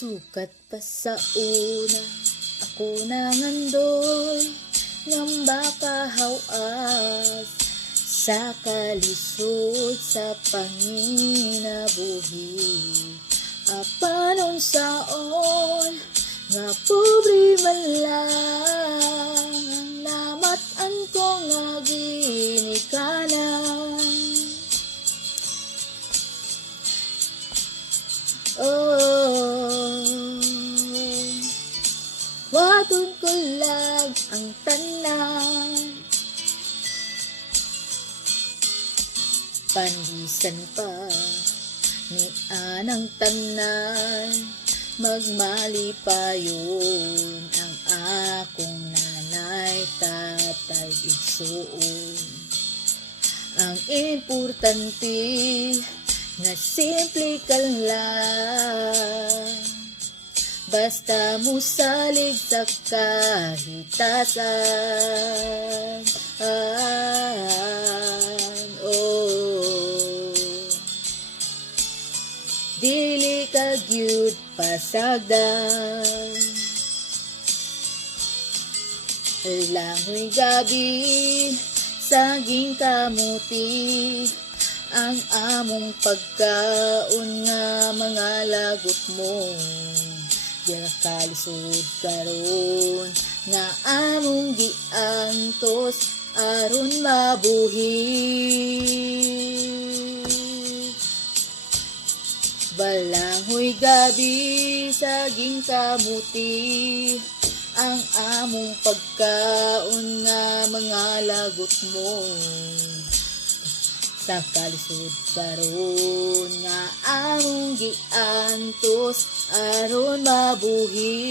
Sukat pa sa una, ako nangandoy, ngamba kahawas, sa kalisod sa panginabuhi. Apanon saon, nga pobre man lang, namatan ko nga ginikanan. Watun ko lang ang tanan, pandisan pa ni anang tanan, magmali pa yun ang akong nanay, tatay, igsuon. Ang importante nga simple ka lang, basta musalig sa kahitasan. Dili ka gyud pasagdan, langoy gabi saging kamuti, ang among pagkaon nga mga lagot mo. Diya kalisod karon nga among giantos aron mabuhi. Balanghoy gabi saging kamuti, ang among pagkaon nga mga lagot mo. Sa kalisod karon nga among giantos aron mabuhi.